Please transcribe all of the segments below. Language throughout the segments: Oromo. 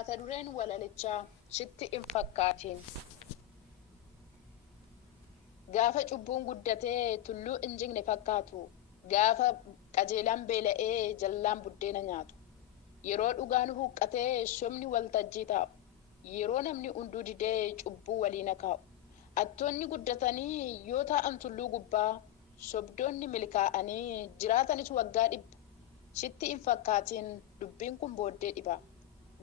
mata dureen walalichaa sitti hin fakkaatiin. Gaafa cubbuun guddatee tulluu hin jigne fakkaatu, gaafa qajeelaan beela'ee jallaan buddeena nyaatu, yeroo dhugaan huqqatee somni waltajjii taa'u, yeroo namni hunduu didee cubbuu waliin kaa'u, attoonni guddatanii yoo ta'an tulluu gubbaa, sobdoonni milkaa'anii jiraatanis waggaa dhibba. Sitti hin fakkaatiin dubbiin kun booddee dhiba.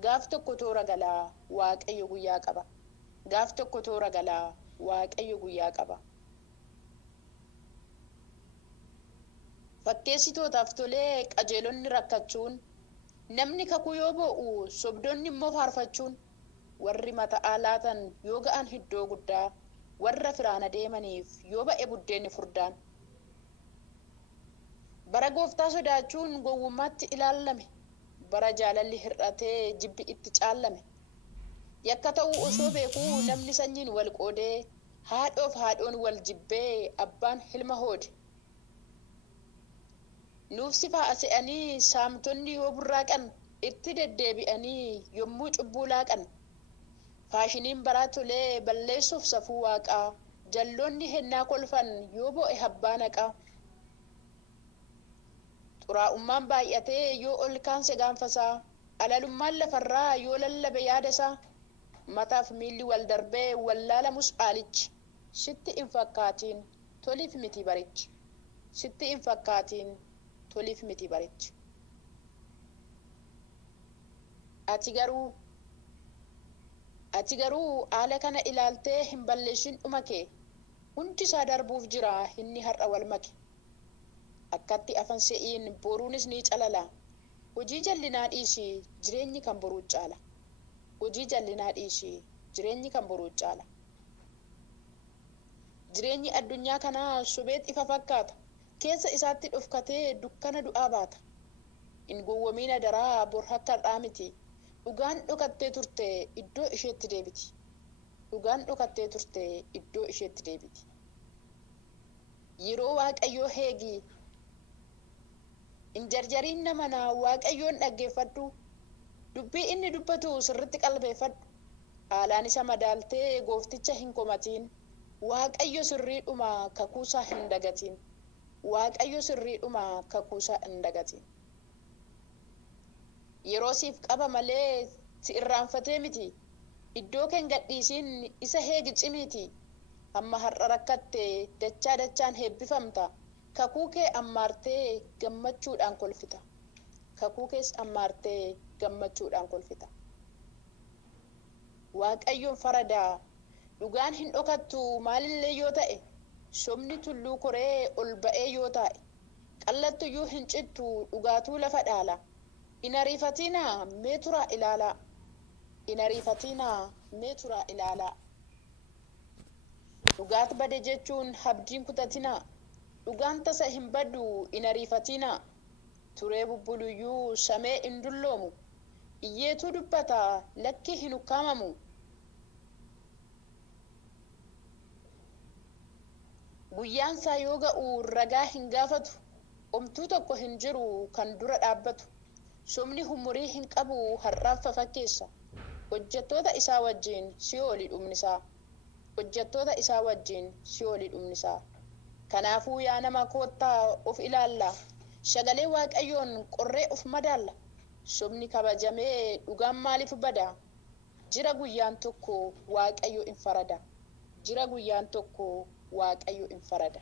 Gaaf tokko toora galaa Waaqayyo guyyaa qaba. Gaaf tokko toora galaa Waaqayyo guyyaa qaba. Fakkeessitootaaf tolee qajeelonni rakkachuun, namni kakuu yoo bo'u sobdoonni immoo faarfachuun, warri mata'aa laatan yoo ga'an iddoo guddaa, warra firaan adeemaniif yoo ba'e buddeenni furdaan. Bara gooftaa sodaachuun gowwummaatti ilaalame, bara jaalalli hir'atee jibbi itti caallame. Yakka ta'uu osoo beekuu namni sanyiin wal qoodee, haadhoof haadhoon wal jibbee abbaan ilma hoode. Nuuf sifaa se'anii saamtonni yoo burraaqan, itti deddeebi'anii yommuu cubbuu laaqan. Faashiniin baraa tolee balleessuuf safuu waaqaa, jalloonni hennaa kolfan yoo bo'e abbaa naqaa. Xuraa'ummaan baay'atee yoo ol kaanse gaanfasaa, alalummaan lafarraa yoo lallabe yaadasaa, mataaf miilli wal darbee wallaalamus aalichi. Sitti hin fakkaatiin toliif miti barichi. Sitti hin fakkaatiin toliif miti barichi. Ati garuu haala kana ilaaltee hin balleessin dhuma kee. Hundi isaa darbuuf jira inni har'a wal make. Akkatti afan se'iin boruunis ni calala. Hojii jallinaa dhiisii jireenyi kan boruu caala. Hojii jallinaa dhiisii jireenyi kan boruu caala. Jireenyi addunyaa kanaa subeet ifa fakkaata. Keessa isaatti dhufkatee dukkana du'aa baata. Hin gowwomiina daraa bor har'aa miti. Dhugaan dhokattee turte iddoo isheetti deebiti. Dhugaan dhokattee turte iddoo isheetti deebiti. Yeroo Waaqayyoo heegi. Hin jarjariin nama naa Waaqayyoon dhaggeeffadhu. Dubbii inni dubbatu sirriitti qalbeeffadhu. Haalaan isa madaaltee goofticha hin komatiin. Waaqayyo sirriidhuma kakuusaa hin dagatiin. Waaqayyo sirriidhuma kakuusaa hin dagatiin. Yeroo siif qaba malee si irraanfatee miti. Iddoo keen gadhiisiin isa heegi cimiiti. Amma har'a rakkatte dachaan heebbifamta. Kakuu kee ammaartee gammachuudhaan kolfita. Kakuu kees ammaartee gammachuudhaan kolfita. Waaqayyoon faradaa. Dhugaan hin dhokattu maalillee yoo ta'e, somni tulluu koree ol ba'ee yoo taa'e, qallattuyyuu hin cittu dhugaatuu lafa dhaala. Hin ariifatinaa mee turaa ilaalaa. Hin ariifatinaa mee turaa ilaalaa. Dhugaat bade jechuun abdiin kutatinaa. Dhugaan tasa hin baddu hin ariifatinaa. Turee bubbuluyyuu samee hin dulloomu. Iyyeetuu dubbata lakki hin ukkaamamu. Guyyaansaa yoo ga'u ragaa hin gaafatu. Omtuu tokko hin jiru kan dura dhaabbatu. Somni humurii hin qabu har'aaf fakkeessa. Hojjettoota isaa wajjin si'oolii dhumnisaa. Hojjettoota isaa wajjin si'oolii dhumnisaa. Kanaafuu yaa nama koottaa of ilaalla. Sagalee Waaqayyoon qorree of madaalla. Somni kabajamee dhugaan maaliif bada? Jira guyyaan tokko Waaqayyo in farada. Jira guyyaan tokko Waaqayyo in farada.